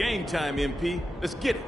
Game time, MP. Let's get it.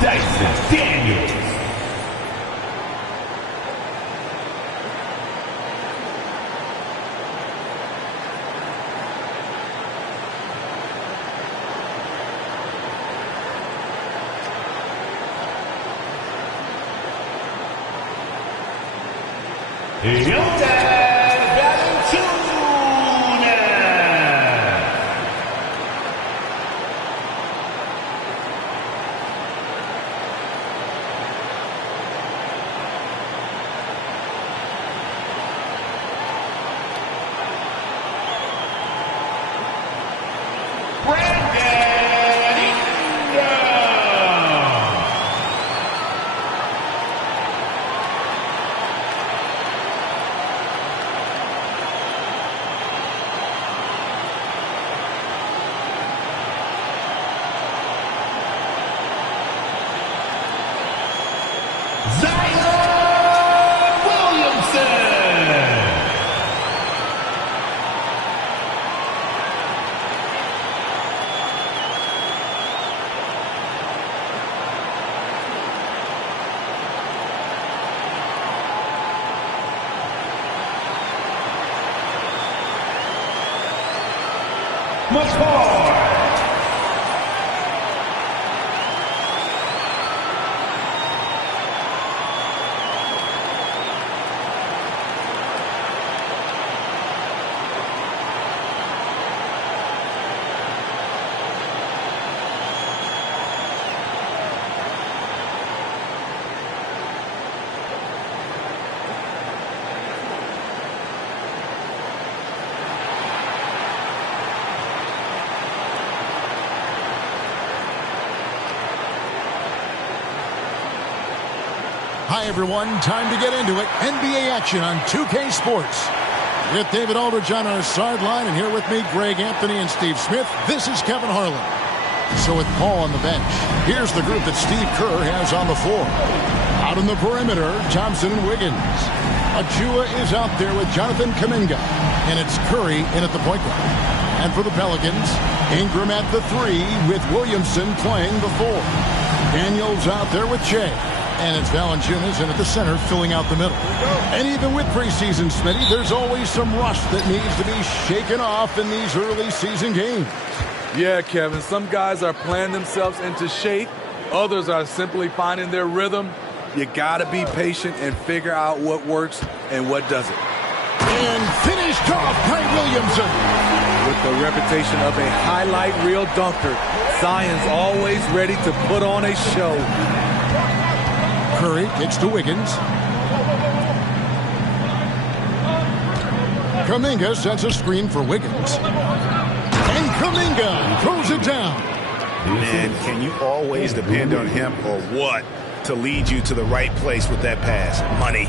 Dyson Daniels. Jordan Valanciunas. Brandon Ingram. Zion Williamson. McCoy. Hi, everyone. Time to get into it. NBA action on 2K Sports. With David Aldridge on our sideline, and here with me, Greg Anthony and Steve Smith, this is Kevin Harlan. So with Paul on the bench, here's the group that Steve Kerr has on the floor. Out on the perimeter, Thompson and Wiggins. Ajua is out there with Jonathan Kuminga, and it's Curry in at the point guard. And for the Pelicans, Ingram at the 3 with Williamson playing the 4. Daniels out there with Jay. And it's Valanciunas in at the center, filling out the middle. And even with preseason, Smitty, there's always some rust that needs to be shaken off in these early season games. Yeah, Kevin, some guys are playing themselves into shape. Others are simply finding their rhythm. You got to be patient and figure out what works and what doesn't. And finished off by Williamson. With the reputation of a highlight reel dunker, Zion's always ready to put on a show. Curry kicks to Wiggins. Kuminga sets a screen for Wiggins. And Kuminga throws it down. Man, can you always depend on him or what to lead you to the right place with that pass? Money.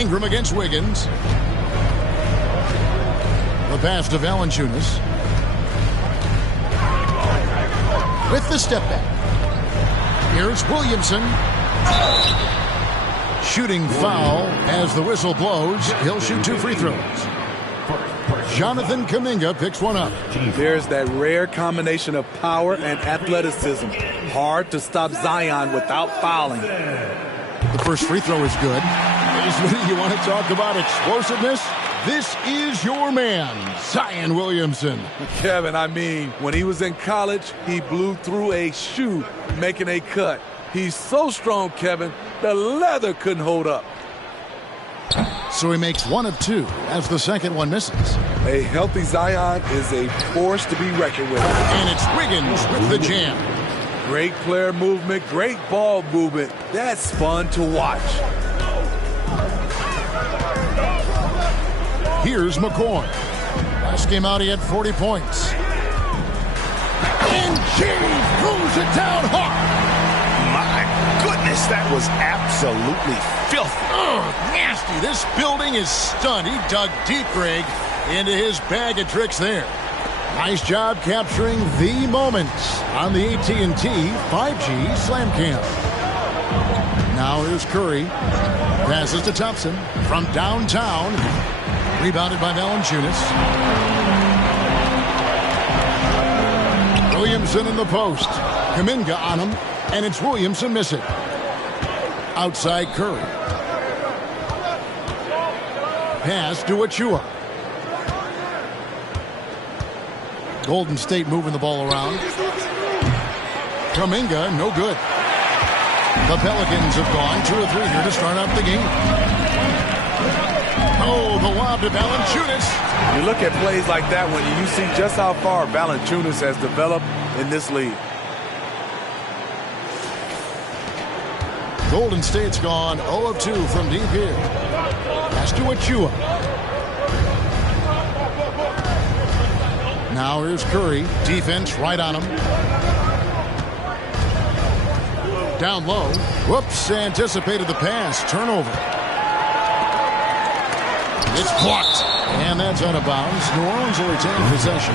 Ingram against Wiggins. The pass to Valanciunas. With the step back. Here's Williamson. Shooting foul as the whistle blows. He'll shoot 2 free throws. Jonathan Kuminga picks one up. There's that rare combination of power and athleticism. Hard to stop Zion without fouling. The first free throw is good. You want to talk about explosiveness? This is your man, Zion Williamson. Kevin, I mean, when he was in college, he blew through a shoe making a cut. He's so strong, Kevin, the leather couldn't hold up. So he makes 1 of 2 as the second one misses. A healthy Zion is a force to be reckoned with. And it's Wiggins with the jam. Great player movement, great ball movement. That's fun to watch. Here's McCoy. Last game out, he had 40 points. And James throws it down hard. My goodness, that was absolutely filthy. Nasty. This building is stunned. He dug deep, Greg, into his bag of tricks there. Nice job capturing the moments on the AT&T 5G Slam Cam. Now here's Curry. Passes to Thompson from downtown. Rebounded by Valanciunas. Williamson in the post. Kuminga on him, and it's Williamson missing. Outside Curry. Pass to Achua. Golden State moving the ball around. Kuminga, no good. The Pelicans have gone 2 of 3 here to start out the game. Oh, the lob to Valanciunas. You look at plays like that when you see just how far Valanciunas has developed in this league. Golden State's gone 0 of 2 from deep here. Pass to Achua. Now here's Curry. Defense right on him. Down low. Whoops, anticipated the pass. Turnover. It's blocked. And that's out of bounds. New Orleans will retain possession.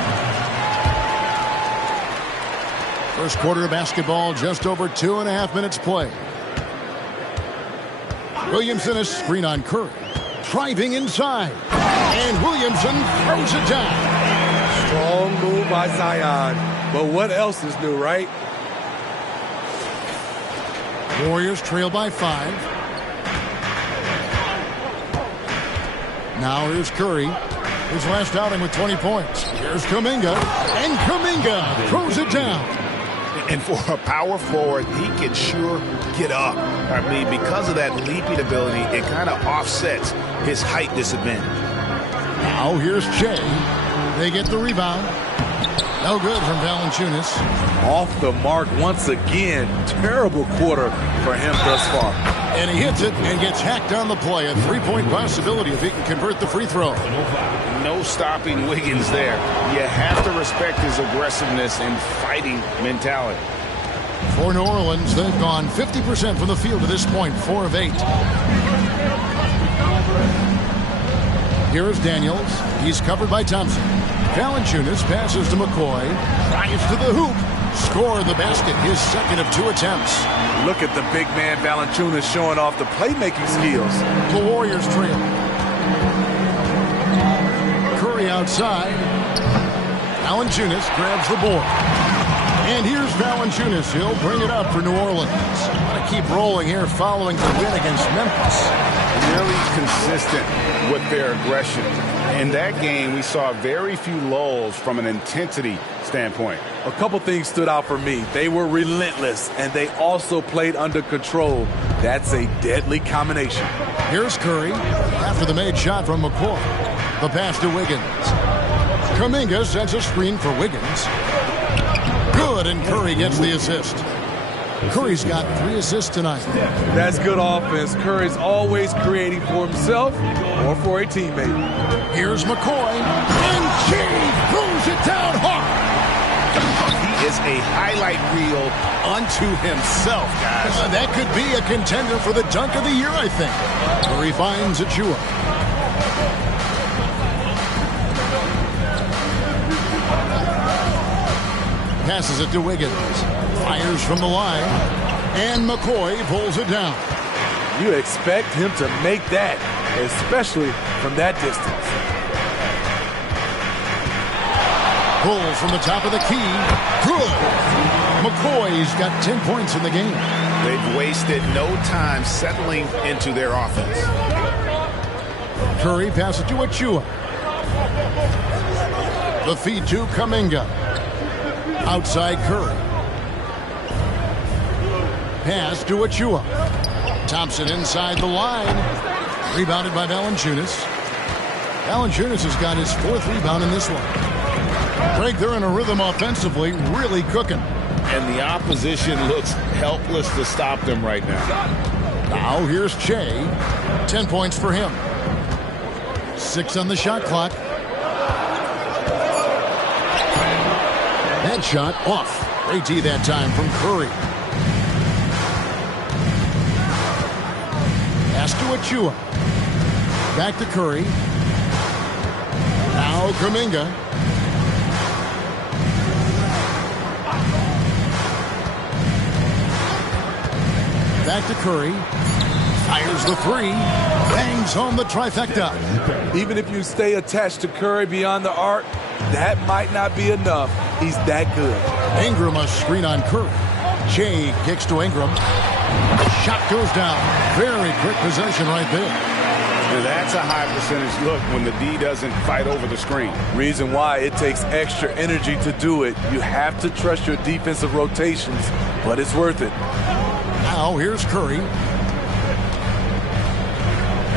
First quarter of basketball, just over 2.5 minutes play. Williamson, a screen on Curry. Driving inside. And Williamson throws it down. Strong move by Zion. But what else is new, right? Warriors trail by 5. Now here's Curry. His last outing with 20 points. Here's Kuminga. And Kuminga throws it down. And for a power forward, he can sure get up. I mean, because of that leaping ability, it kind of offsets his height disadvantage. Now here's Shea. They get the rebound. No good from Valanciunas. Off the mark once again. Terrible quarter for him thus far. And he hits it and gets hacked on the play. A 3-point possibility if he can convert the free throw. No stopping Wiggins there. You have to respect his aggressiveness and fighting mentality. For New Orleans, they've gone 50% from the field to this point, 4 of 8. Here is Daniels. He's covered by Thompson. Valanciunas passes to McCoy. Drives to the hoop. Scored the basket, his second of 2 attempts. Look at the big man Valanciunas showing off the playmaking skills. The Warriors trail. Curry outside. Valanciunas grabs the board. And here's Valanciunas. He'll bring it up for New Orleans. Want to keep rolling here following the win against Memphis. Really consistent with their aggression. In that game, we saw very few lulls from an intensity standpoint. A couple things stood out for me. They were relentless, and they also played under control. That's a deadly combination. Here's Curry after the made shot from McCoy. The pass to Wiggins. Kuminga sends a screen for Wiggins. Good, and Curry gets the assist. Curry's got 3 assists tonight. That's good offense. Curry's always creating for himself or for a teammate. Here's McCoy. And Shea throws it down hard. He is a highlight reel unto himself, guys. That could be a contender for the dunk of the year, I think. Curry finds Achua. Passes it to Wiggins. Fires from the line. And McCoy pulls it down. You expect him to make that, especially from that distance. Pulls from the top of the key. Good. McCoy's got 10 points in the game. They've wasted no time settling into their offense. Curry passes to Achua. The feed to Kuminga. Outside Curry. Pass to Achua. Thompson inside the line. Rebounded by Valanciunas. Valanciunas has got his 4th rebound in this one. Greg, they're in a rhythm offensively, really cooking. And the opposition looks helpless to stop them right now. Now here's Shea. 10 points for him. 6 on the shot clock. That shot off. Great D that time from Curry. Pass to Achua. Back to Curry. Now Kuminga. Back to Curry. Fires the 3. Bangs home the trifecta. Even if you stay attached to Curry beyond the arc, that might not be enough. He's that good. Ingram a screen on Curry. Jay kicks to Ingram. Shot goes down. Very quick possession right there. Now that's a high percentage look when the D doesn't fight over the screen. Reason why it takes extra energy to do it. You have to trust your defensive rotations, but it's worth it. Now here's Curry.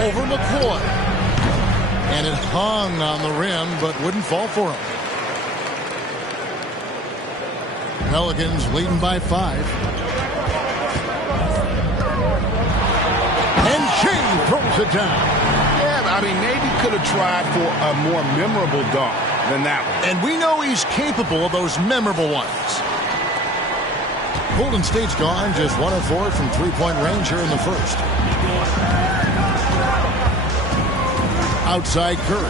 Over McCoy. And it hung on the rim, but wouldn't fall for him. Pelicans leading by 5. And Shea throws it down. Yeah, I mean, maybe could have tried for a more memorable dunk than that one. And we know he's capable of those memorable ones. Golden State's gone just 1 of 4 from three-point range here in the first. Outside Curry.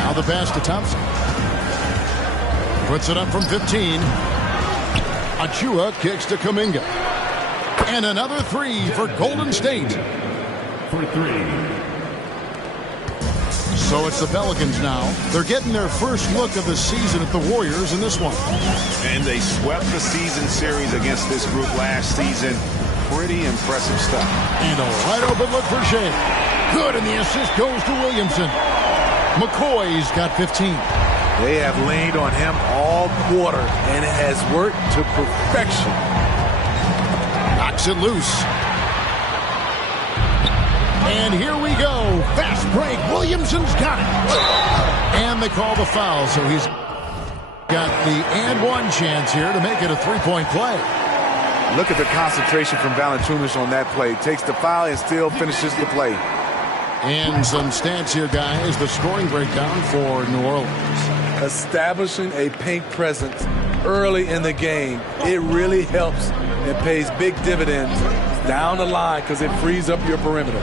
Now the pass to Thompson. Puts it up from 15. Achua kicks to Kuminga. And another 3 for Golden State. For 3. So it's the Pelicans now. They're getting their first look of the season at the Warriors in this one. And they swept the season series against this group last season. Pretty impressive stuff. And a wide open look for Shea. Good, and the assist goes to Williamson. McCoy's got 15. They have leaned on him all quarter, and it has worked to perfection. Knocks it loose. And here we go. Fast break. Williamson's got it. And they call the foul, so he's got the and one chance here to make it a three-point play. Look at the concentration from Valanciunas on that play. Takes the foul and still finishes the play. And some stats here, guys. The scoring breakdown for New Orleans. Establishing a paint presence early in the game, it really helps and pays big dividends down the line because it frees up your perimeter.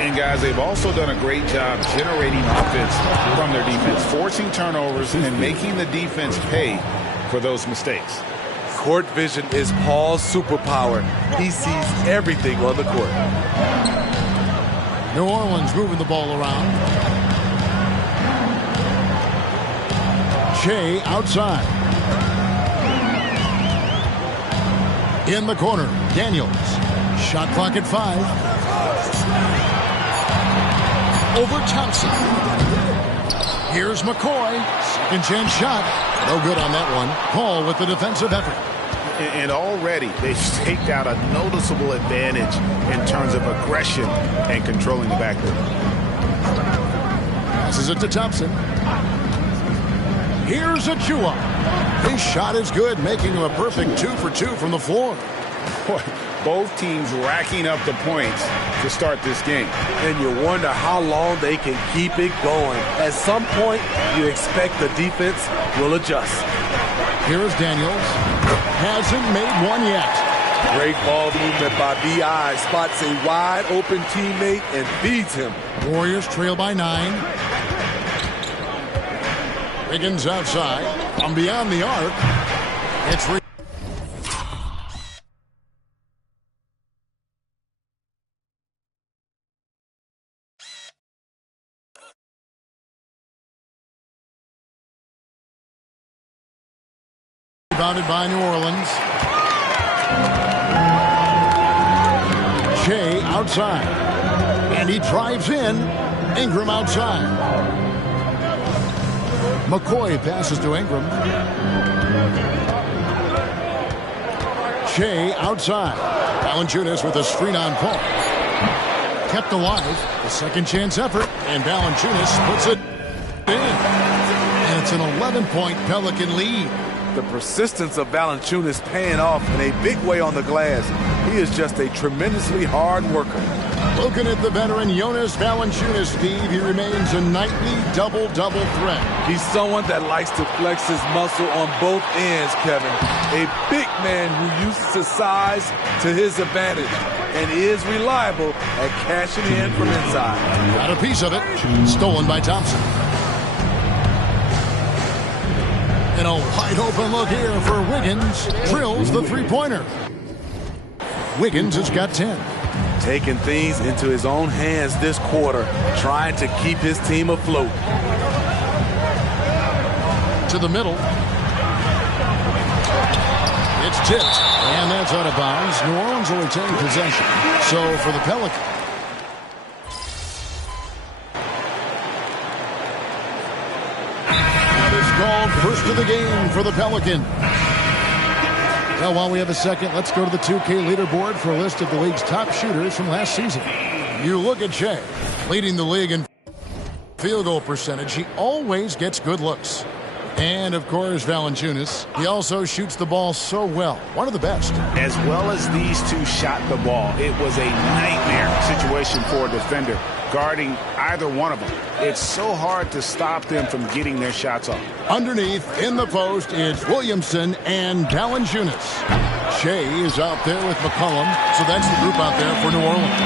And guys, they've also done a great job generating offense from their defense, forcing turnovers and making the defense pay for those mistakes. Court vision is Paul's superpower. He sees everything on the court. New Orleans moving the ball around. Shea outside. In the corner, Daniels. Shot clock at 5. Over Thompson. Here's McCoy. Second chance shot. No good on that one. Paul with the defensive effort. And already they've staked out a noticeable advantage in terms of aggression and controlling the backcourt. Passes it to Thompson. Here's Achua. His shot is good, making him a perfect 2 for 2 from the floor. Boy, both teams racking up the points to start this game. And you wonder how long they can keep it going. At some point, you expect the defense will adjust. Here is Daniels. Hasn't made one yet. Great ball movement by B.I. Spots a wide open teammate and feeds him. Warriors trail by 9. Wiggins outside. From beyond the arc. It's rebounded by New Orleans. Shea outside. And he drives in. Ingram outside. McCoy passes to Ingram. Shea outside. Valanciunas with a screen on Paul. Kept alive. The second chance effort. And Valanciunas puts it in. And it's an 11-point Pelican lead. The persistence of Valanciunas paying off in a big way on the glass. He is just a tremendously hard worker. Looking at the veteran Jonas Valanciunas, Steve, he remains a nightly double-double threat. He's someone that likes to flex his muscle on both ends, Kevin. A big man who uses his size to his advantage and is reliable at cashing in from inside. Got a piece of it. Stolen by Thompson. And a wide open look here for Wiggins. Drills the three-pointer. Wiggins has got 10. Taking things into his own hands this quarter, trying to keep his team afloat. To the middle. Tipped. And that's out of bounds. New Orleans will retain possession. So for the Pelicans. That is called first of the game for the Pelicans. Well, while we have a second, let's go to the 2K leaderboard for a list of the league's top shooters from last season. You look at Shea, leading the league in field goal percentage. He always gets good looks. And, of course, Valanciunas. He also shoots the ball so well. One of the best. As well as these two shot the ball, it was a nightmare situation for a defender guarding either one of them. It's so hard to stop them from getting their shots off. Underneath, in the post, it's Williamson and Valanciunas. Shea is out there with McCollum, so that's the group out there for New Orleans.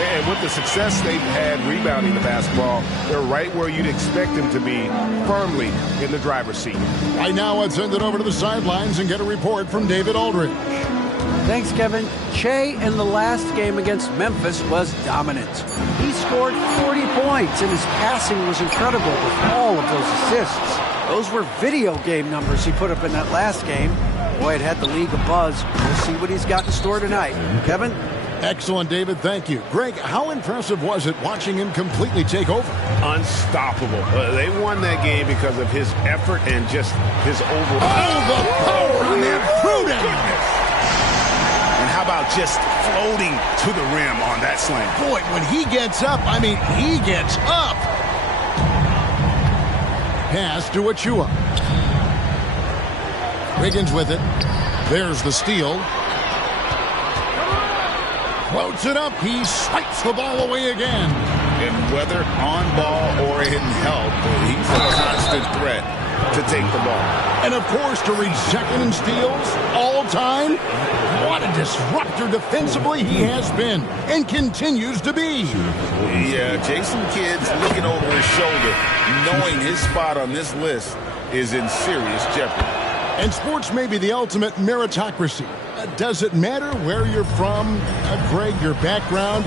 And with the success they've had rebounding the basketball, they're right where you'd expect them to be, firmly in the driver's seat. Right now, let's send it over to the sidelines and get a report from David Aldridge. Thanks, Kevin. Shea in the last game against Memphis was dominant. He scored 40 points, and his passing was incredible with all of those assists. Those were video game numbers he put up in that last game. Boy, it had the league abuzz. We'll see what he's got in store tonight. Kevin? Excellent, David. Thank you. Greg, how impressive was it watching him completely take over? Unstoppable. They won that game because of his effort and just his overall. Oh, the power on that throwdown! And how about just floating to the rim on that slam? Boy, when he gets up, I mean, he gets up. Pass to Achua. Wiggins with it. There's the steal. Floats it up. He swipes the ball away again. And whether on ball or in help, he's a constant threat to take the ball. And, of course, to reach second in steals all time. What a disruptor defensively he has been and continues to be. Yeah, Jason Kidd's looking over his shoulder, knowing his spot on this list is in serious jeopardy. And sports may be the ultimate meritocracy. Does it matter where you're from, Greg, your background?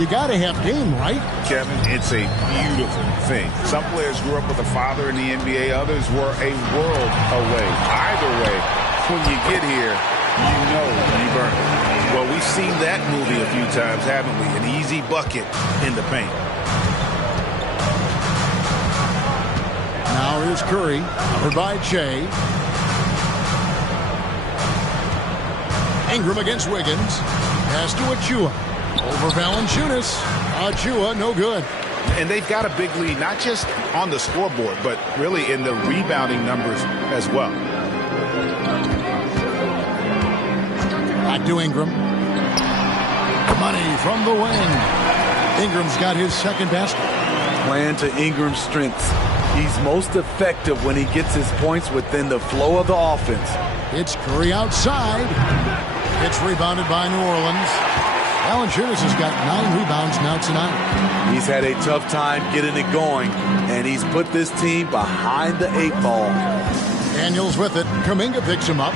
You got to have game, right? Kevin, it's a beautiful thing. Some players grew up with a father in the NBA. Others were a world away. Either way, when you get here, you know you've earned it. Well, we've seen that movie a few times, haven't we? An easy bucket in the paint. Now here's Curry, covered by Shea. Ingram against Wiggins. Pass to Achua. Over Valanciunas. Achua, no good. And they've got a big lead, not just on the scoreboard, but really in the rebounding numbers as well. Back to Ingram. Money from the wing. Ingram's got his second basket. Playing to Ingram's strengths. He's most effective when he gets his points within the flow of the offense. It's Curry outside. It's rebounded by New Orleans. Valanciunas has got 9 rebounds now tonight. He's had a tough time getting it going, and he's put this team behind the 8 ball. Daniels with it. Kuminga picks him up.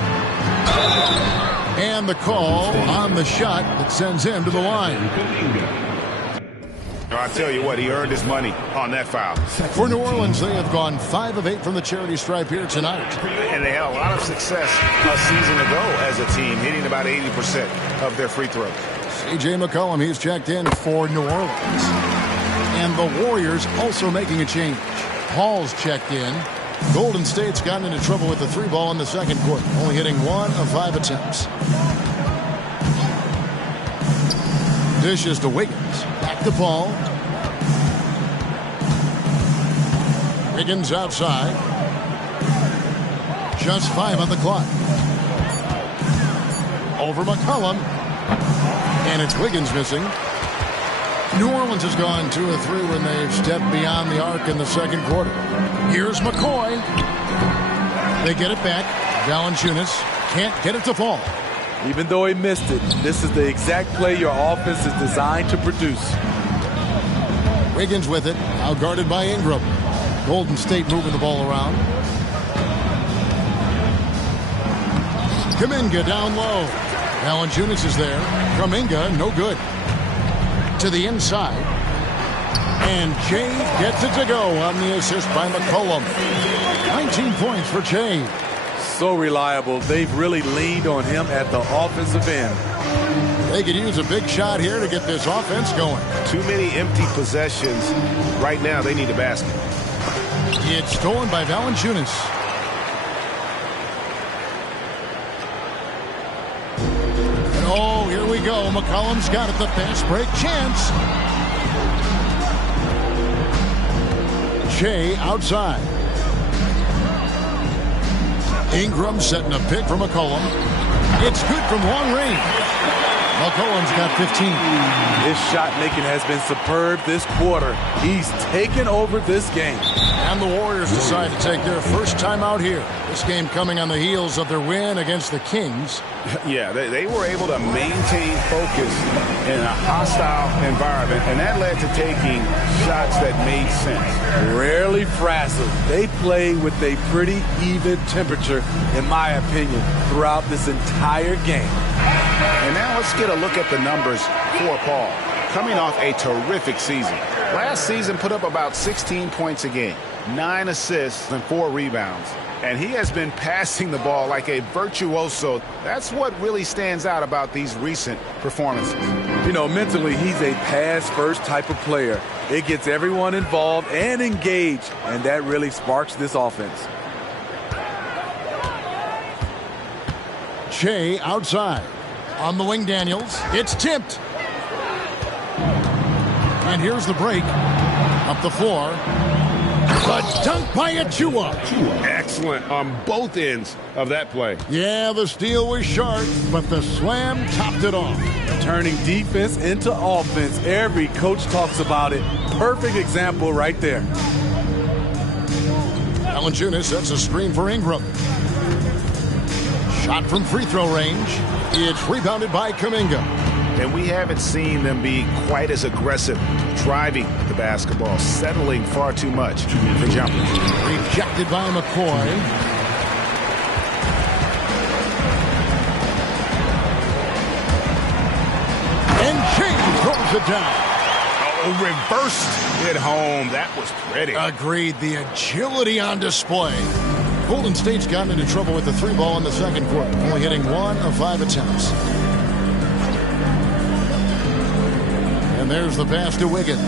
And the call on the shot that sends him to the line. I'll tell you what, he earned his money on that foul. For New Orleans, they have gone 5 of 8 from the charity stripe here tonight. And they had a lot of success a season ago as a team, hitting about 80% of their free throws. C.J. McCollum, he's checked in for New Orleans. And the Warriors also making a change. Hall's checked in. Golden State's gotten into trouble with the 3 ball in the second quarter, only hitting 1 of 5 attempts. Dishes to Wiggins. Back to Paul. Wiggins outside. Just 5 on the clock. Over McCollum. And it's Wiggins missing. New Orleans has gone 2 of 3 when they've stepped beyond the arc in the second quarter. Here's McCoy. They get it back. Valanciunas can't get it to fall. Even though he missed it, this is the exact play your offense is designed to produce. Wiggins with it, now guarded by Ingram. Golden State moving the ball around. Kuminga down low. Valanciunas is there. Kuminga, no good. To the inside. And Jay gets it to go on the assist by McCollum. 19 points for Jay. so reliable. They've really leaned on him at the offensive end. They could use a big shot here to get this offense going. Too many empty possessions. Right now, they need a basket. It's stolen by Valanciunas. And oh, here we go. McCollum's got it. The fast break chance. Shea outside. Ingram setting a pick for McCollum. It's good from long range. McCollum's got 15. His shot making has been superb this quarter. He's taken over this game. And the Warriors decide to take their first time out here. This game coming on the heels of their win against the Kings. Yeah, they were able to maintain focus in a hostile environment, and that led to taking shots that made sense. Rarely frazzled. They play with a pretty even temperature, in my opinion, throughout this entire game. And now let's get a look at the numbers for Paul. Coming off a terrific season. Last season put up about 16 points a game, 9 assists and 4 rebounds. And he has been passing the ball like a virtuoso. That's what really stands out about these recent performances. You know, mentally, he's a pass-first type of player. It gets everyone involved and engaged, and that really sparks this offense. Shea outside. On the wing, Daniels. It's tipped. And here's the break. Up the floor. The dunk by Achua. Excellent on both ends of that play. Yeah, the steal was sharp, but the slam topped it off. Turning defense into offense. Every coach talks about it. Perfect example right there. Valanciunas sets a screen for Ingram. Shot from free throw range. It's rebounded by Kuminga. And we haven't seen them be quite as aggressive driving the basketball, settling far too much for jumpers. Rejected by McCoy. And Shea throws it down. Oh, reversed it home. That was pretty. Agreed. The agility on display. Golden State's gotten into trouble with the 3-ball in the second quarter, only hitting 1 of 5 attempts. And there's the pass to Wiggins.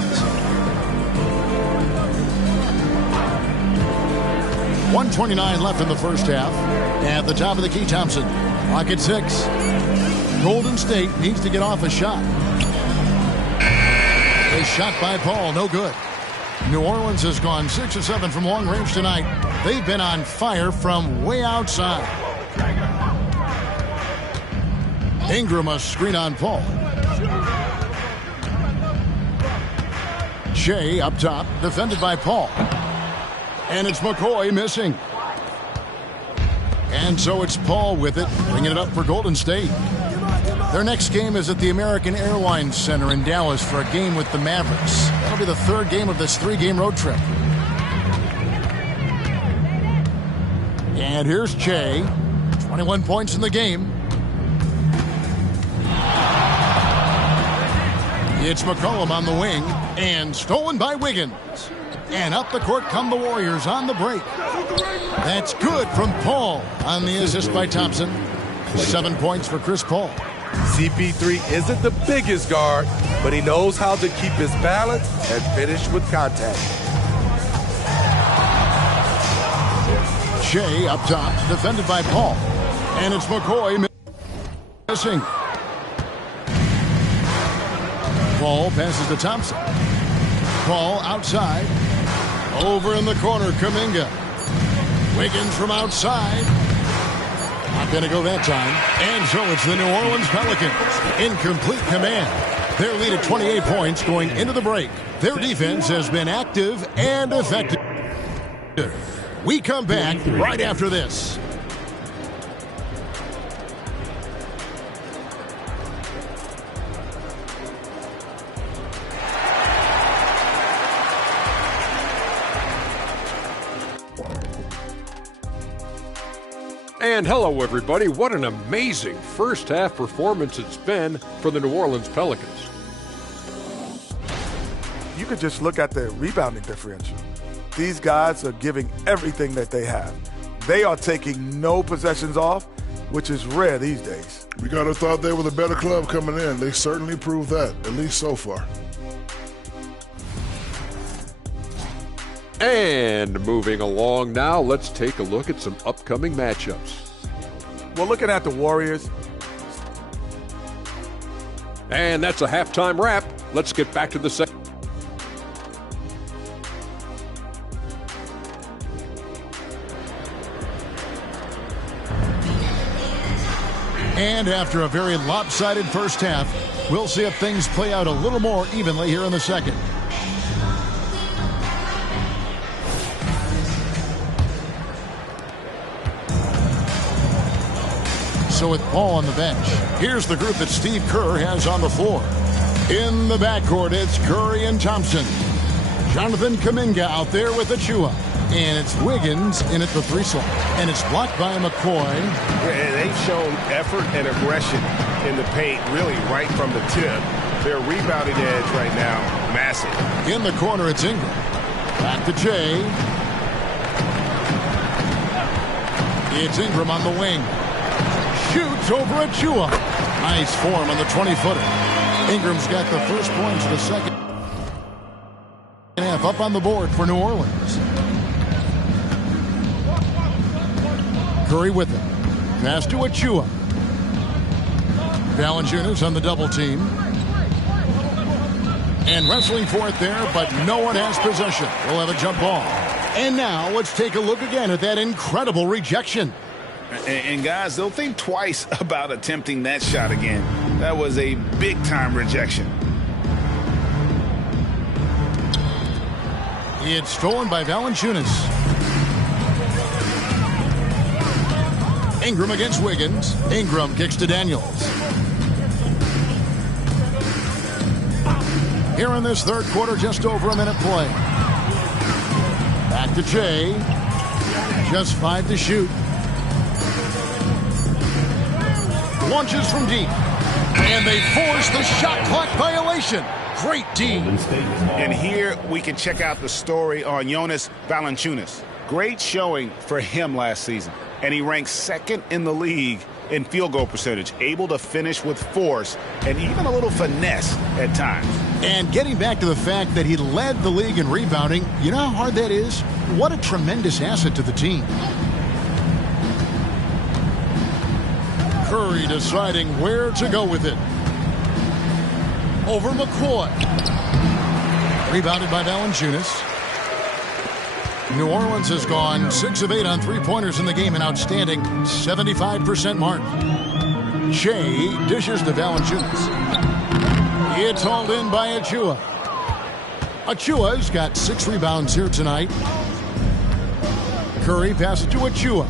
1:29 left in the first half. At the top of the key, Thompson. Clock at 6. Golden State needs to get off a shot. A shot by Paul, no good. New Orleans has gone 6 of 7 from long range tonight. They've been on fire from way outside. Ingram a screen on Paul. Shea up top, defended by Paul. And it's McCoy missing. And so it's Paul with it, bringing it up for Golden State. Their next game is at the American Airlines Center in Dallas for a game with the Mavericks. That'll be the third game of this 3-game road trip. And here's Shea. 21 points in the game. It's McCollum on the wing. And stolen by Wiggins. And up the court come the Warriors on the break. That's good from Paul on the assist by Thompson. 7 points for Chris Paul. CP3 isn't the biggest guard, but he knows how to keep his balance and finish with contact. Shea up top, defended by Paul. And it's McCoy missing. Paul passes to Thompson. Paul outside. Over in the corner, Kuminga. Wiggins from outside. Not going to go that time. And so it's the New Orleans Pelicans in complete command. Their lead at 28 points going into the break. Their defense has been active and effective. We come back right after this. And hello, everybody. What an amazing first-half performance it's been for the New Orleans Pelicans. You could just look at the rebounding differential. These guys are giving everything that they have. They are taking no possessions off, which is rare these days. We gotta have thought they were the better club coming in. They certainly proved that, at least so far. And moving along now, let's take a look at some upcoming matchups. Well, looking at the Warriors. And that's a halftime wrap. Let's get back to the second. And after a very lopsided first half, we'll see if things play out a little more evenly here in the second. So with Paul on the bench, here's the group that Steve Kerr has on the floor. In the backcourt, it's Curry and Thompson. Jonathan Kuminga out there with Achua. And it's Wiggins in at the three slot. And it's blocked by McCoy. They've shown effort and aggression in the paint, really right from the tip. Their rebounding edge right now, massive. In the corner, it's Ingram. Back to Jay. It's Ingram on the wing. Shoots over Achua. Nice form on the 20-footer. Ingram's got the first points of the second half up on the board for New Orleans. Curry with him. Pass to Achua. Valanciunas on the double team. And wrestling for it there, but no one has possession. We'll have a jump ball. And now let's take a look again at that incredible rejection. And guys, they'll think twice about attempting that shot again. That was a big-time rejection. It's stolen by Valanciunas. Ingram against Wiggins. Ingram kicks to Daniels. Here in this third quarter, just over a minute play. Back to Jay. Just 5 to shoot. Launches from deep. And they force the shot clock violation. Great D. And here we can check out the story on Jonas Valanciunas. Great showing for him last season. And he ranks second in the league in field goal percentage. Able to finish with force and even a little finesse at times. And getting back to the fact that he led the league in rebounding, you know how hard that is? What a tremendous asset to the team. Curry deciding where to go with it. Over McCoy. Rebounded by Valanciunas. New Orleans has gone 6 of 8 on three-pointers in the game, an outstanding 75% mark. Shea dishes to Valanciunas. It's hauled in by Achua. Achua's got 6 rebounds here tonight. Curry passes to Achua.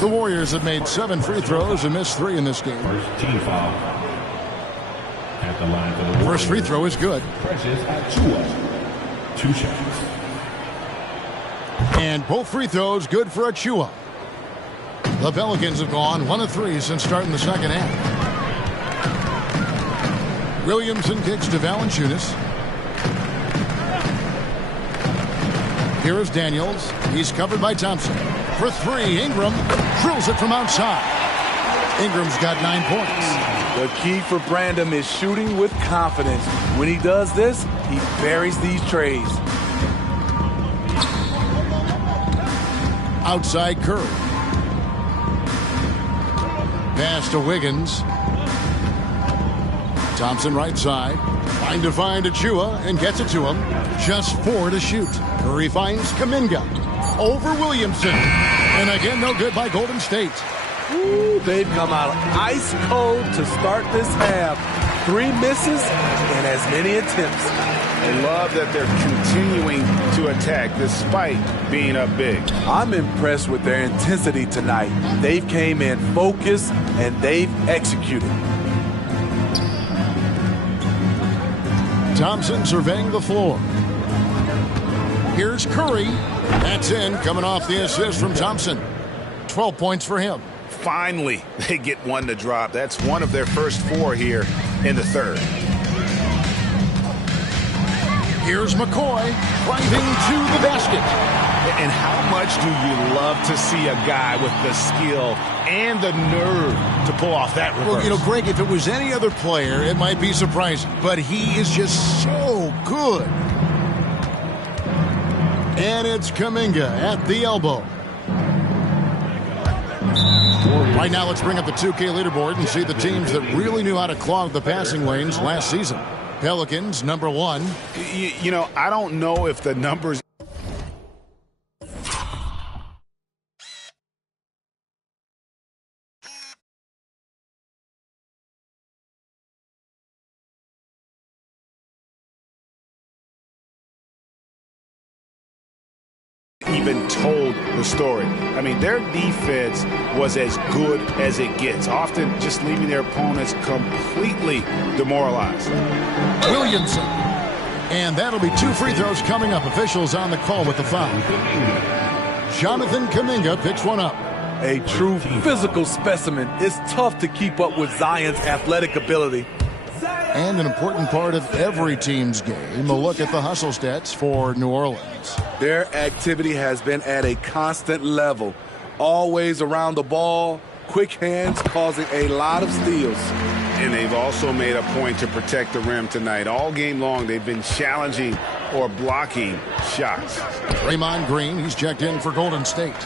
The Warriors have made 7 free throws and missed 3 in this game. First team foul. At the line for the Warriors. First free throw is good. Precious Achua. 2 shots. And both free throws good for Achua. The Pelicans have gone 1 of 3 since starting the second half. Williamson kicks to Valanciunas. Here is Daniels. He's covered by Thompson. For 3, Ingram drills it from outside. Ingram's got 9 points. The key for Brandon is shooting with confidence. When he does this, he buries these trays. Outside Curry. Pass to Wiggins. Thompson right side. Trying to find Achua and gets it to him. Just 4 to shoot. Curry finds Kuminga. Over Williamson. And again, no good by Golden State. Ooh, they've come out ice cold to start this half. 3 misses and as many attempts. I love that they're continuing to attack despite being up big. I'm impressed with their intensity tonight. They've came in focused and they've executed. Thompson surveying the floor. Here's Curry. That's in, coming off the assist from Thompson. 12 points for him. finally they get one to drop. That's one of their first 4 here in the third. Here's McCoy driving to the basket. And how much do you love to see a guy with the skill and the nerve to pull off that reverse? Well, Greg, if it was any other player, it might be surprising. But he is just so good. And it's Kuminga at the elbow. Right now, let's bring up the 2K leaderboard and see the teams that really knew how to clog the passing lanes last season. Pelicans, number 1. You know, I don't know if the numbers... even told the story. I mean, their defense was as good as it gets, often just leaving their opponents completely demoralized. Williamson. And that'll be 2 free throws coming up. Officials on the call with the foul. Jonathan Kuminga picks one up. A true physical specimen. It's tough to keep up with Zion's athletic ability. And an important part of every team's game, a look at the hustle stats for New Orleans. Their activity has been at a constant level. Always around the ball, quick hands causing a lot of steals. And they've also made a point to protect the rim tonight. All game long, they've been challenging or blocking shots. Draymond Green, he's checked in for Golden State.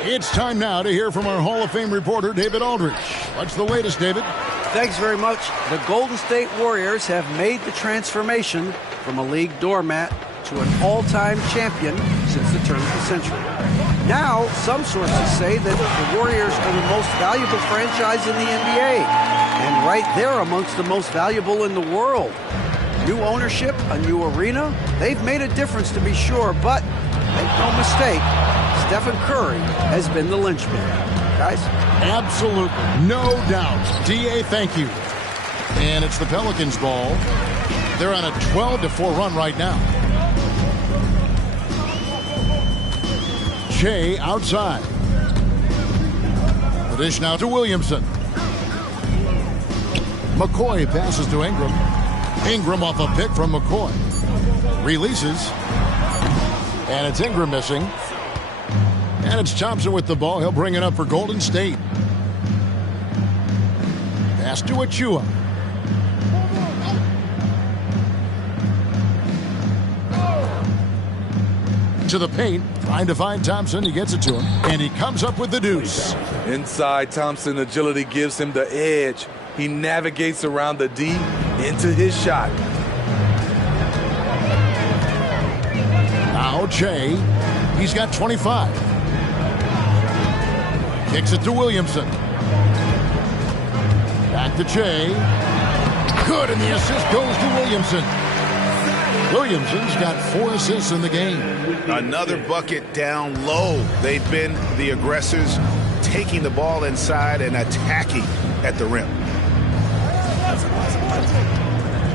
It's time now to hear from our Hall of Fame reporter, David Aldridge. What's the latest, David? Thanks very much. The Golden State Warriors have made the transformation from a league doormat to an all-time champion since the turn of the century. Now, some sources say that the Warriors are the most valuable franchise in the NBA, and right there amongst the most valuable in the world. New ownership, a new arena, they've made a difference to be sure, but make no mistake, Stephen Curry has been the linchpin. Guys? Absolutely. No doubt. D.A., thank you. And it's the Pelicans' ball. They're on a 12-4 run right now. Shea outside. The dish now to Williamson. McCoy passes to Ingram. Ingram off a pick from McCoy. Releases. And it's Ingram missing. And it's Thompson with the ball. He'll bring it up for Golden State. Pass to Achua. To the paint, trying to find Thompson. He gets it to him, and he comes up with the deuce. Inside, Thompson agility gives him the edge. He navigates around the D into his shot. Now Shea, he's got 25. Kicks it to Williamson. Back to Shea. Good, and the assist goes to Williamson. Williamson's got 4 assists in the game. Another bucket down low. They've been the aggressors, taking the ball inside and attacking at the rim.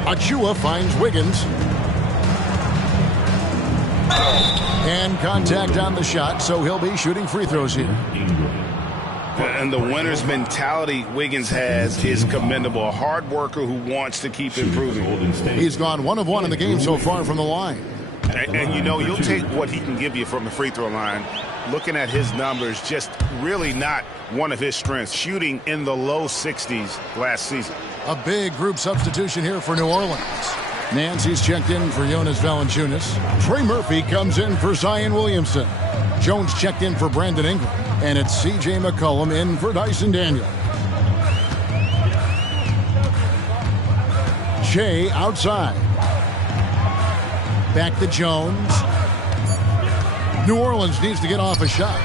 Achua finds Wiggins. And contact on the shot, so he'll be shooting free throws here. And the winner's mentality Wiggins has is commendable. A hard worker who wants to keep improving. He's gone 1 of 1 in the game so far from the line. And you know, you'll take what he can give you from the free throw line. Looking at his numbers, just really not one of his strengths. Shooting in the low 60s last season. A big group substitution here for New Orleans. Nancy's checked in for Jonas Valanciunas. Trey Murphy comes in for Zion Williamson. Jones checked in for Brandon Ingram. And it's C.J. McCollum in for Dyson Daniel. Shea outside. Back to Jones. New Orleans needs to get off a shot.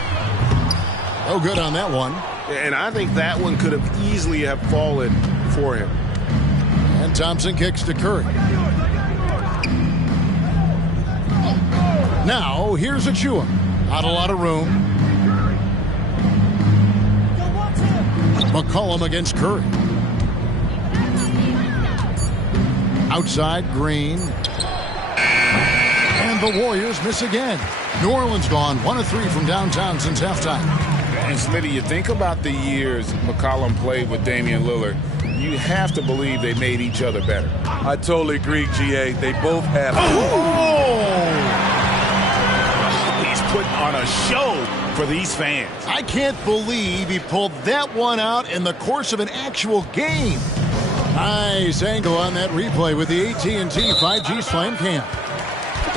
Oh, good on that one. And I think that one could have easily have fallen for him. And Thompson kicks to Curry. Now, here's Achua. Not a lot of room. McCollum against Curry. Outside, Green. And the Warriors miss again. New Orleans gone 1 of 3 from downtown since halftime. And Smitty, you think about the years McCollum played with Damian Lillard, you have to believe they made each other better. I totally agree, GA. They both have. He's putting on a show for these fans. I can't believe he pulled that one out in the course of an actual game. Nice angle on that replay with the AT&T 5G Slam Cam.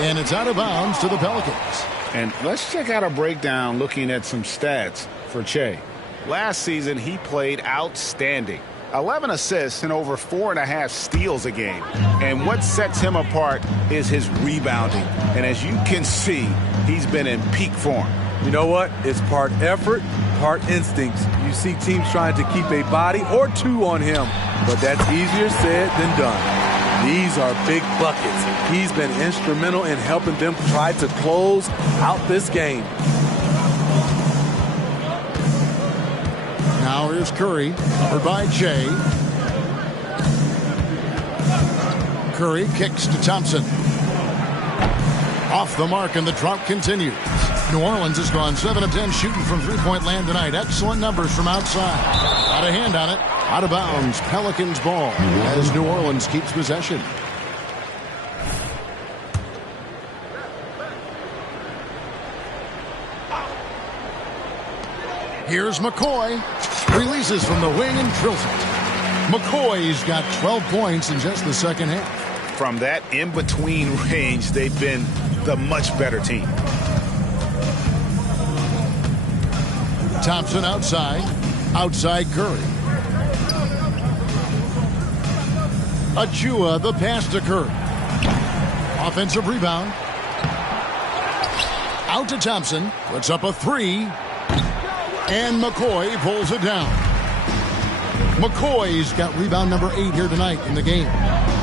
And it's out of bounds to the Pelicans. And let's check out a breakdown looking at some stats for Che. Last season, he played outstanding. 11 assists and over 4.5 steals a game. And what sets him apart is his rebounding. And as you can see, he's been in peak form. You know what? It's part effort, part instincts. You see teams trying to keep a body or two on him, but that's easier said than done. These are big buckets. He's been instrumental in helping them try to close out this game. Now here's Curry, covered by Che. Curry kicks to Thompson. Off the mark, and the drought continues. New Orleans has gone 7 of 10 shooting from three-point land tonight. Excellent numbers from outside. Got a hand on it. Out of bounds. Pelicans ball as New Orleans keeps possession. Here's McCoy. Releases from the wing and drills it. McCoy's got 12 points in just the second half. From that in-between range, they've been the much better team. Thompson outside. Outside Curry. Achua, the pass to Curry. Offensive rebound. Out to Thompson. Puts up a three. And McCoy pulls it down. McCoy's got rebound number 8 here tonight in the game.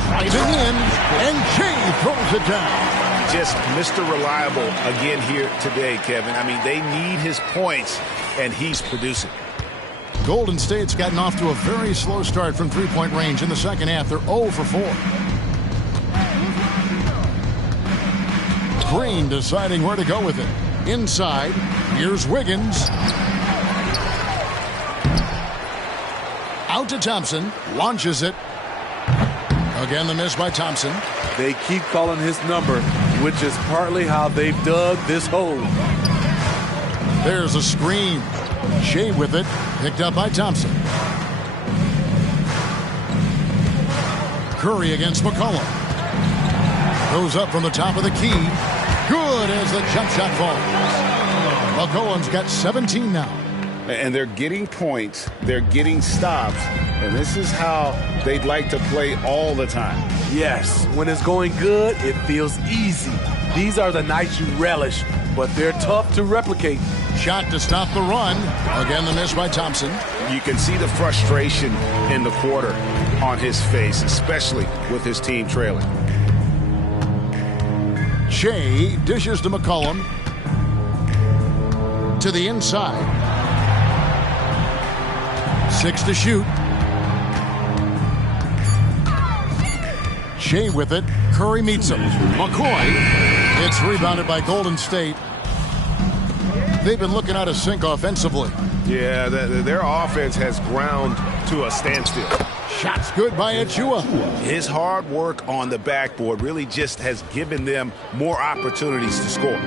Driving in, and Che throws it down. Just Mr. Reliable again here today, Kevin. I mean, they need his points, and he's producing. Golden State's gotten off to a very slow start from three-point range in the second half. They're 0 for 4. Green deciding where to go with it. Inside, here's Wiggins. Out to Thompson, launches it. Again, the miss by Thompson. They keep calling his number, which is partly how they've dug this hole. There's a screen. Shea with it, picked up by Thompson. Curry against McCollum. Goes up from the top of the key. Good as the jump shot falls. McCollum's got 17 now. And they're getting points, they're getting stops, and this is how they'd like to play all the time. Yes, when it's going good, it feels easy. These are the nights you relish, but they're tough to replicate. Shot to stop the run. Again, the miss by Thompson. You can see the frustration in the quarter on his face, especially with his team trailing. Che dishes to McCollum. To the inside. 6 to shoot. Che with it. Curry meets him. McCoy. It's rebounded by Golden State. They've been looking out of sync offensively. Yeah, their offense has ground to a standstill. Shots good by Achua. His hard work on the backboard really just has given them more opportunities to score.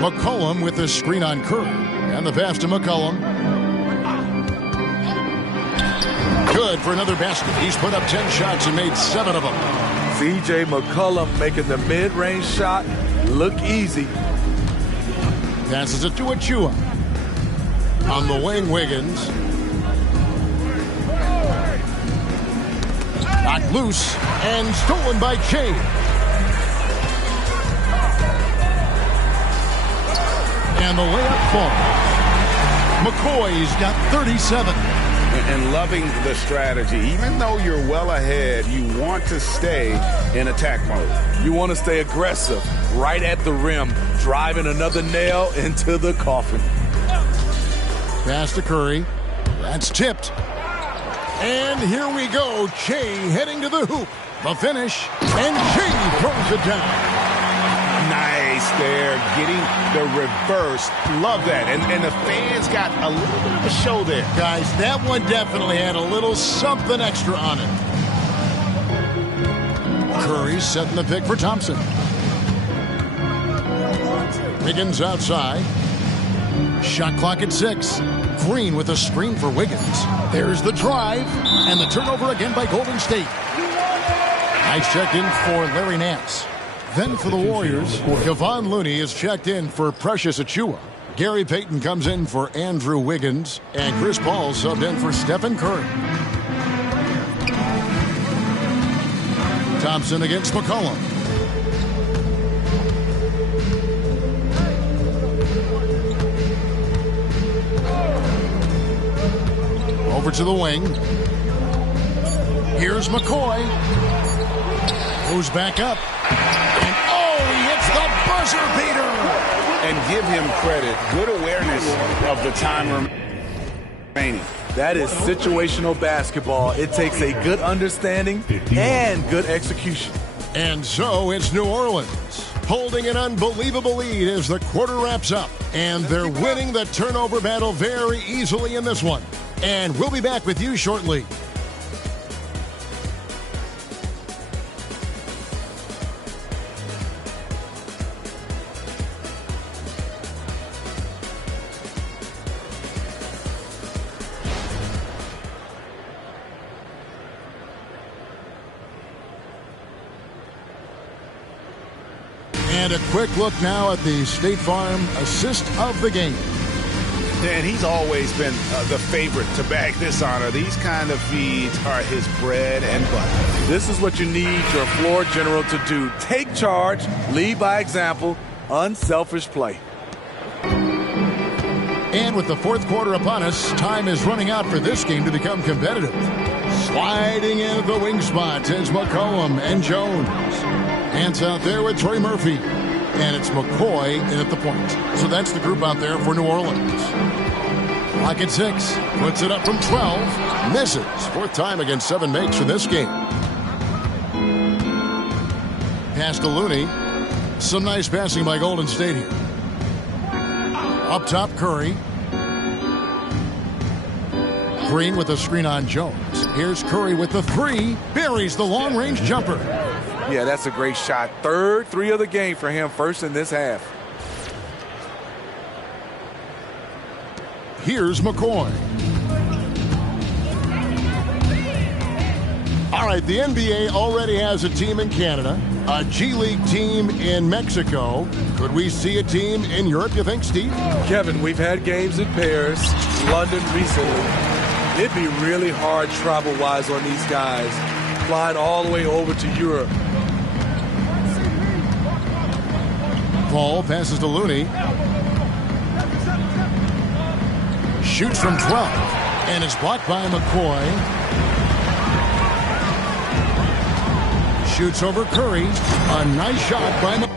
McCollum with the screen on Curry. And the pass to McCollum. Good for another basket. He's put up 10 shots and made 7 of them. C.J. McCollum making the mid-range shot look easy. Passes it to Achua. On the wing, Wiggins. Knocked loose and stolen by Che. And the layup falls. McCoy's got 37. And loving the strategy. Even though you're well ahead, you want to stay in attack mode. You want to stay aggressive, right at the rim, driving another nail into the coffin. Pass to Curry. That's tipped. And here we go. Che heading to the hoop. The finish. And Che throws it down. Nice pass there, getting the reverse. Love that. And the fans got a little bit of a show there. Guys, that one definitely had a little something extra on it. Curry setting the pick for Thompson. Wiggins outside. Shot clock at 6. Green with a screen for Wiggins. There's the drive. And the turnover again by Golden State. Nice check in for Larry Nance. Then for the Warriors, Kevon Looney is checked in for Precious Achiuwa. Gary Payton comes in for Andrew Wiggins. And Chris Paul subbed in for Stephen Curry. Thompson against McCollum. Over to the wing. Here's McCoy. Goes back up. And he hits the buzzer beater. And give him credit. Good awareness of the time remaining. That is situational basketball. It takes a good understanding and good execution. And so it's New Orleans holding an unbelievable lead as the quarter wraps up. And they're winning the turnover battle very easily in this one. And we'll be back with you shortly. And a quick look now at the State Farm assist of the game. And he's always been the favorite to bag this honor. These kind of feeds are his bread and butter. This is what you need your floor general to do. Take charge, lead by example, unselfish play. And with the fourth quarter upon us, time is running out for this game to become competitive. Sliding into the wing spots is McCollum and Jones. Hands out there with Trey Murphy. And it's McCoy in at the point. So that's the group out there for New Orleans. Clock at 6. Puts it up from 12. Misses. Fourth time against 7 makes for this game. Pass to Looney. Some nice passing by Golden State here. Up top, Curry. Green with a screen on Jones. Here's Curry with the 3. Buries the long-range jumper. Yeah, that's a great shot. Third 3 of the game for him, first in this half. Here's McCoy. All right, the NBA already has a team in Canada, a G League team in Mexico. Could we see a team in Europe, you think, Steve? Kevin, we've had games in Paris, London recently. It'd be really hard travel-wise on these guys, flying all the way over to Europe. Paul passes to Looney. Shoots from 12. And it's blocked by McCoy. Shoots over Curry. A nice shot by McCoy.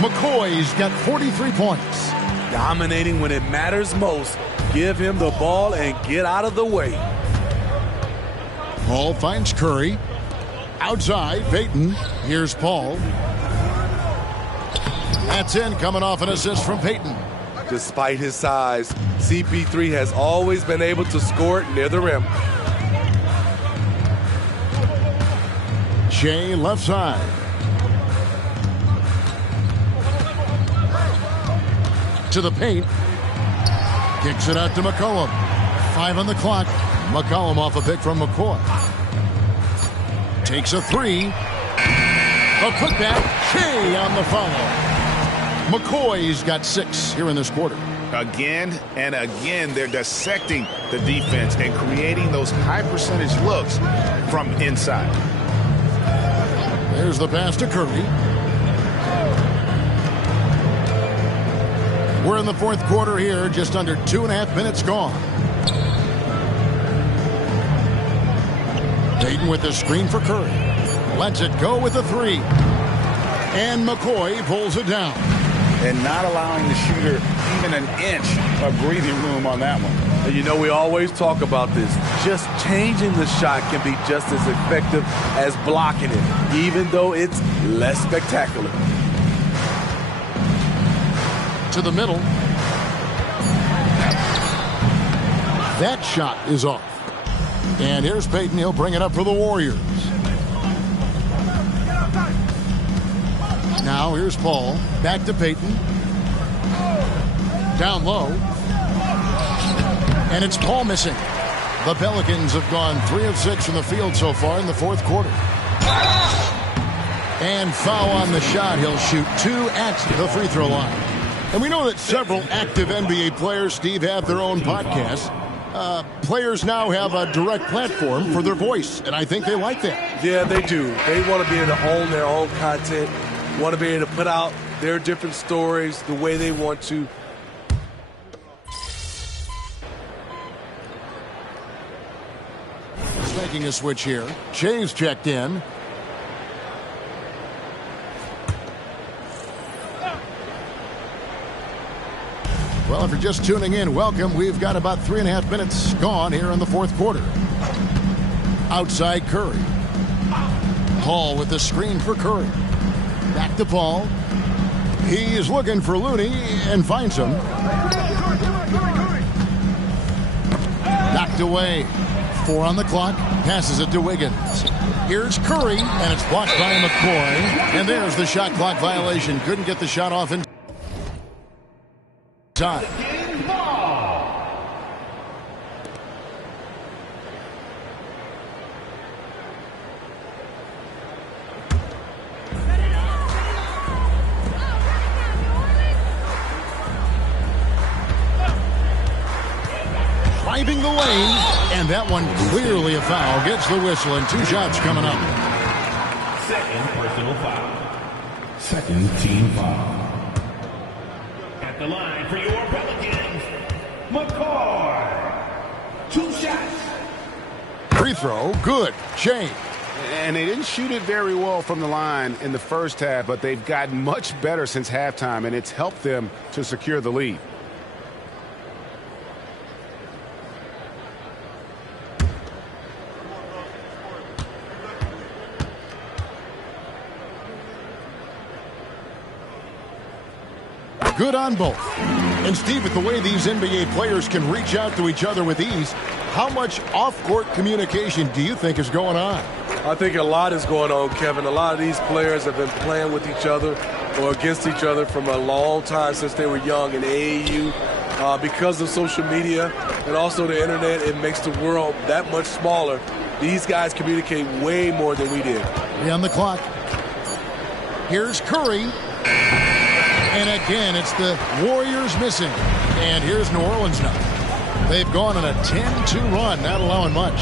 McCoy's got 43 points. Dominating when it matters most. Give him the ball and get out of the way. Paul finds Curry. Outside, Payton. Here's Paul. That's in, coming off an assist from Payton. Despite his size, CP3 has always been able to score it near the rim. Shea left side. To the paint. Kicks it out to McCollum. 5 on the clock. McCollum off a pick from McCoy. Takes a 3. A putback. Shea on the follow. McCoy's got 6 here in this quarter. Again and again, they're dissecting the defense and creating those high percentage looks from inside. There's the pass to Curry. We're in the fourth quarter here, just under 2.5 minutes gone. Payton with the screen for Curry. Lets it go with the 3. And McCoy pulls it down. and not allowing the shooter even an inch of breathing room on that one. And you know, we always talk about this. Just changing the shot can be just as effective as blocking it, even though it's less spectacular. To the middle. That shot is off. And here's Payton. He'll bring it up for the Warriors. Now here's Paul. Back to Payton. Down low. And it's Paul missing. The Pelicans have gone 3 of 6 from the field so far in the fourth quarter. And foul on the shot. He'll shoot 2 at the free throw line. And we know that several active NBA players, Steve, have their own podcasts. Players now have a direct platform for their voice, and I think they like that. Yeah, they do. They want to be able to own their own content, want to be able to put out their different stories the way they want to. He's making a switch here. Shay's checked in. Well, if you're just tuning in, welcome. We've got about 3.5 minutes gone here in the fourth quarter. Outside Curry. Paul with the screen for Curry. Back to Paul. He is looking for Looney and finds him. Knocked away. 4 on the clock. Passes it to Wiggins. Here's Curry, and it's blocked by McCoy. And there's the shot clock violation. Couldn't get the shot off in time. Driving the lane, and that one clearly a foul. Gets the whistle, and 2 shots coming up. Second personal foul. Second team foul. At the line for your Pelicans, McCoy. 2 shots. Free throw, good. Shane. And they didn't shoot it very well from the line in the first half, but they've gotten much better since halftime, and it's helped them to secure the lead. Good on both. And Steve, with the way these NBA players can reach out to each other with ease, how much off-court communication do you think is going on? I think a lot is going on, Kevin. A lot of these players have been playing with each other or against each other from a long time since they were young in AAU. Because of social media and also the internet, it makes the world that much smaller. These guys communicate way more than we did. 3 on the clock. Here's Curry. And again, it's the Warriors missing. And here's New Orleans now. They've gone on a 10-2 run, not allowing much.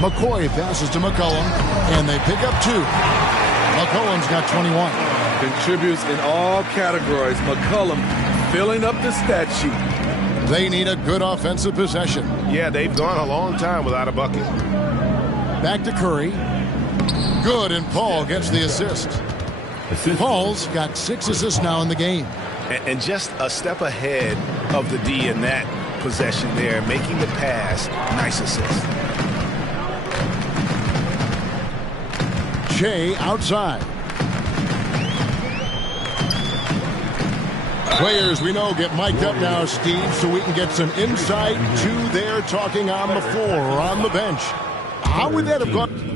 McCoy passes to McCollum, and they pick up 2. McCollum's got 21. Contributes in all categories. McCollum filling up the stat sheet. They need a good offensive possession. Yeah, they've gone a long time without a bucket. Back to Curry. Good, and Paul gets the assist. Paul's got 6 assists now in the game. And just a step ahead of the D in that possession there, making the pass. Nice assist. Shea outside. Players we know get mic'd up now, Steve, so we can get some insight to their talking on the floor or on the bench. How would that have gone?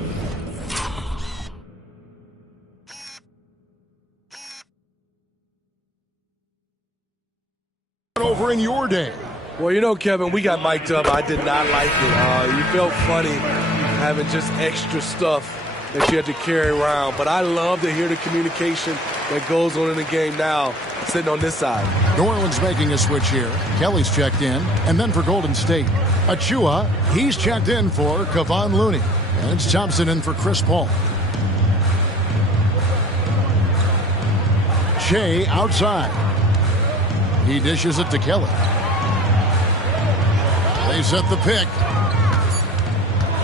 Over in your day? Well, you know, Kevin, we got mic'd up. I did not like it. You felt funny having just extra stuff that you had to carry around. But I love to hear the communication that goes on in the game now, sitting on this side. New Orleans making a switch here. Kelly's checked in. And then for Golden State, Achua, he's checked in for Kevon Looney. And it's Thompson in for Chris Paul. Shea outside. He dishes it to Kelly. They set the pick.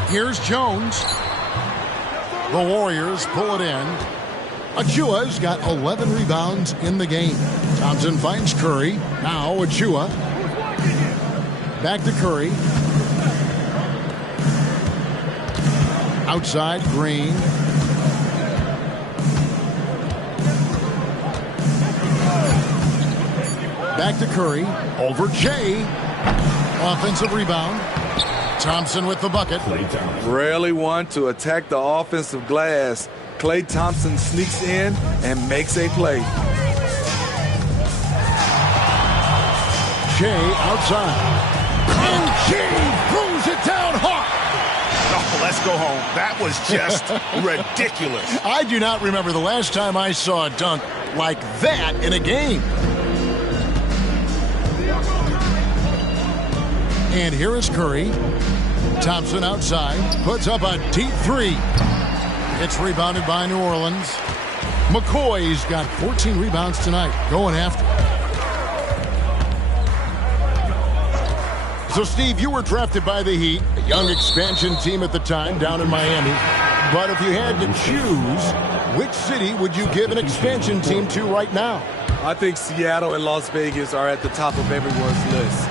Here's Jones. The Warriors pull it in. Achua's got 11 rebounds in the game. Thompson finds Curry. Now Achua. Back to Curry. Outside, Green. Back to Curry. Over Jay. Offensive rebound. Thompson with the bucket. Rarely one to attack the offensive glass. Klay Thompson sneaks in and makes a play. Jay outside. And Jay throws it down hard. Oh, let's go home. That was just ridiculous. I do not remember the last time I saw a dunk like that in a game. And here is Curry. Thompson outside. Puts up a deep three. It's rebounded by New Orleans. McCoy's got 14 rebounds tonight. Going after it. So, Steve, you were drafted by the Heat, a young expansion team at the time down in Miami. But if you had to choose, which city would you give an expansion team to right now? I think Seattle and Las Vegas are at the top of everyone's list.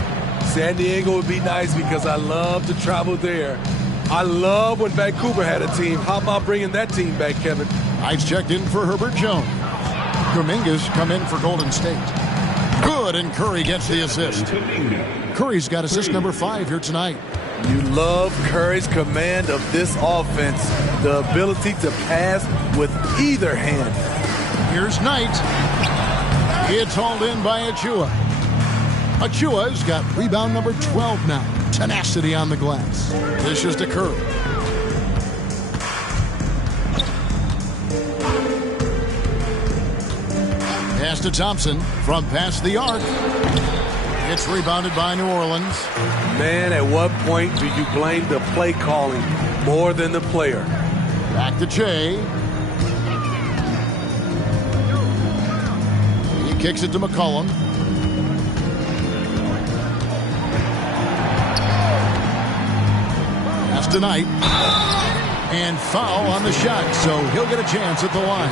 San Diego would be nice because I love to travel there. I love when Vancouver had a team. How about bringing that team back, Kevin? Ice checked in for Herbert Jones. Kuminga's come in for Golden State. Good, and Curry gets the assist. Curry's got assist number 5 here tonight. You love Curry's command of this offense, the ability to pass with either hand. Here's Knight. It's hauled in by Achua. Achua's got rebound number 12 now. Tenacity on the glass. This is to Curry. Pass to Thompson from past the arc. It's rebounded by New Orleans. Man, at what point do you blame the play calling more than the player? Back to Jay. He kicks it to McCollum. Pass to Knight. And foul on the shot, so he'll get a chance at the line.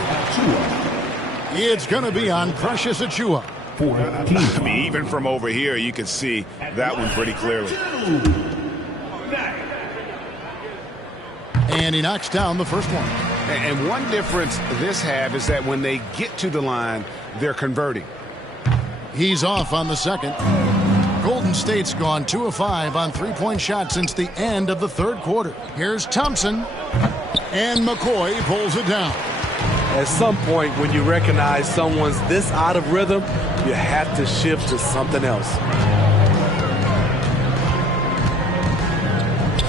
It's going to be on Precious Achiuwa. I mean, even from over here, you can see that one pretty clearly. And he knocks down the first one. And one difference this half is that when they get to the line, they're converting. He's off on the second. Golden State's gone 2 of 5 on three-point shots since the end of the third quarter. Here's Thompson. And McCoy pulls it down. At some point, when you recognize someone's this out of rhythm, you have to shift to something else.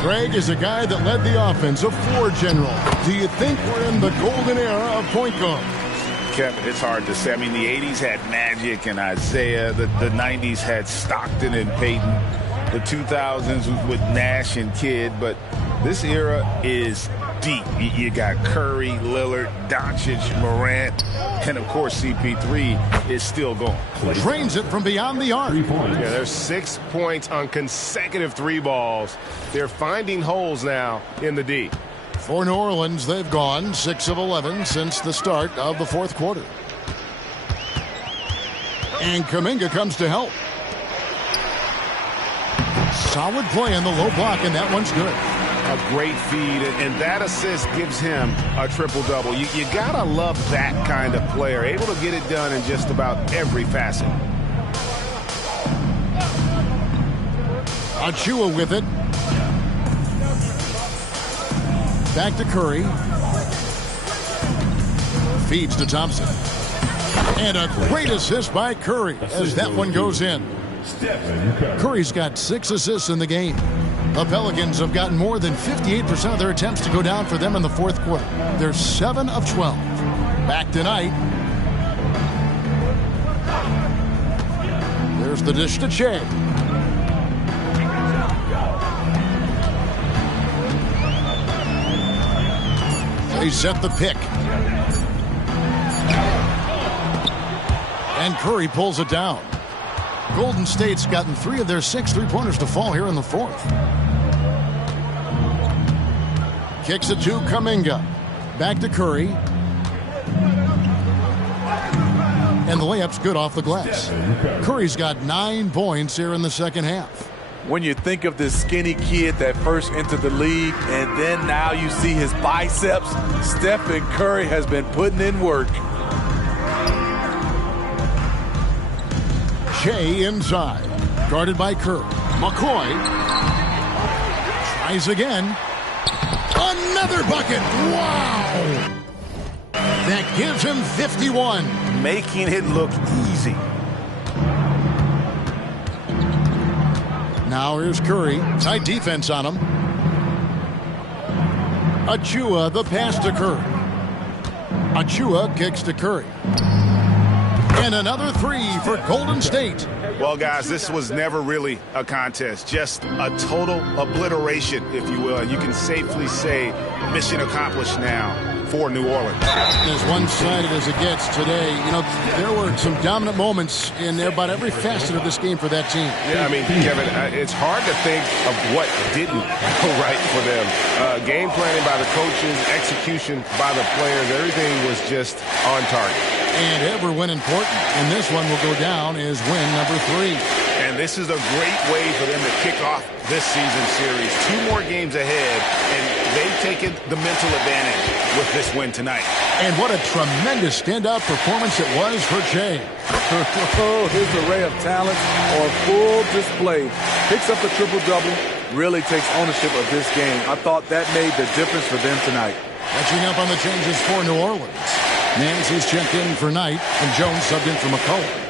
Craig is a guy that led the offense, a floor general. Do you think we're in the golden era of point guard? Kevin, it's hard to say. I mean, the 80s had Magic and Isaiah. The 90s had Stockton and Peyton. The 2000s was with Nash and Kidd. But this era is deep. You got Curry, Lillard, Doncic, Morant, and of course CP3 is still going. Drains it from beyond the arc. Yeah, there's 6 points on consecutive 3 balls. They're finding holes now in the D. For New Orleans, they've gone 6 of 11 since the start of the fourth quarter. And Kuminga comes to help. Solid play in the low block, and that one's good. A great feed, and that assist gives him a triple-double. You gotta love that kind of player, able to get it done in just about every facet. Achiuwa with it. Back to Curry. Feeds to Thompson. And a great assist by Curry as that one goes in. Curry's got 6 assists in the game. The Pelicans have gotten more than 58% of their attempts to go down for them in the fourth quarter. They're 7 of 12. Back tonight. There's the dish to Che. They set the pick. And Curry pulls it down. Golden State's gotten 3 of their 6 three-pointers to fall here in the fourth. Kicks it to Kuminga. Back to Curry. And the layup's good off the glass. Curry's got 9 points here in the second half. When you think of this skinny kid that first entered the league, and then now you see his biceps, Stephen Curry has been putting in work. Shea inside. Guarded by Curry. McCoy tries again. Another bucket. Wow. That gives him 51. Making it look easy. Now here's Curry. Tight defense on him. Achua, the pass to Curry. Achua kicks to Curry. And another three for Golden State. Well, guys, this was never really a contest. Just a total obliteration, if you will. And you can safely say mission accomplished now for New Orleans. As one-sided as it gets today, you know, there were some dominant moments in about every facet of this game for that team. Yeah, I mean, Kevin, it's hard to think of what didn't go right for them. Game planning by the coaches, execution by the players, everything was just on target. And ever when important, and this one will go down as win number 3. And this is a great way for them to kick off this season series. 2 more games ahead, and they've taken the mental advantage with this win tonight. And what a tremendous standout performance it was for Jay. His array of talents on full display. Picks up the triple-double, really takes ownership of this game. I thought that made the difference for them tonight. Catching up on the changes for New Orleans. Nance is checked in for Knight, and Jones subbed in for McCollum.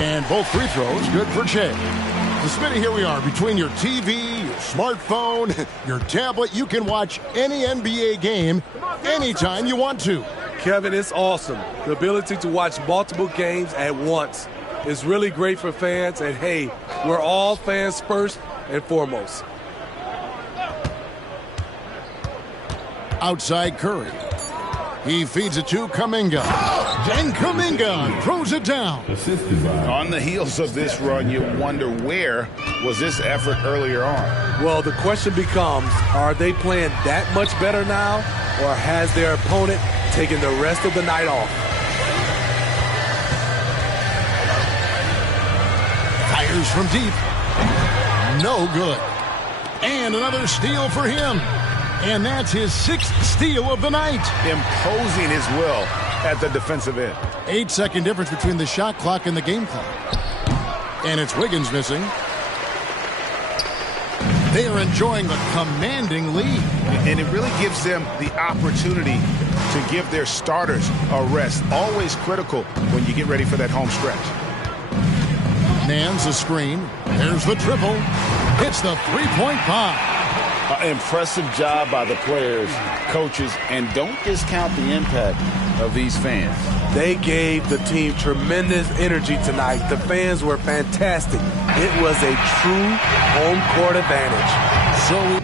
And both free throws good for Shea. So, Smitty, here we are. Between your TV, your smartphone, your tablet, you can watch any NBA game anytime you want to. Kevin, it's awesome. The ability to watch multiple games at once is really great for fans. And, hey, we're all fans first and foremost. Outside Curry. He feeds it to Kuminga. And Kuminga throws it down. On the heels of this run, you wonder where was this effort earlier on? Well, the question becomes, are they playing that much better now, or has their opponent taken the rest of the night off? Fires from deep. No good. And another steal for him. And that's his 6th steal of the night. Imposing his will at the defensive end. 8-second difference between the shot clock and the game clock. And it's Wiggins missing. They are enjoying the commanding lead. And it really gives them the opportunity to give their starters a rest. Always critical when you get ready for that home stretch. Nance a screen. There's the triple. Hits the three-point bomb. Impressive job by the players, coaches, and don't discount the impact of these fans. They gave the team tremendous energy tonight. The fans were fantastic. It was a true home court advantage. So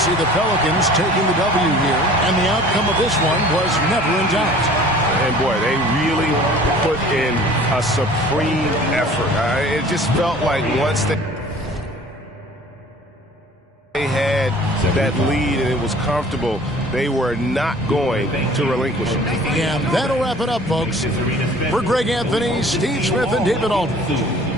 see the Pelicans taking the W here, and the outcome of this one was never in doubt. And boy, they really put in a supreme effort. It just felt like once they had that lead and it was comfortable, they were not going to relinquish it. And that'll wrap it up, folks. For Greg Anthony, Steve Smith, and David Aldridge.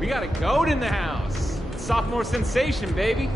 We got a goat in the house. Sophomore sensation, baby.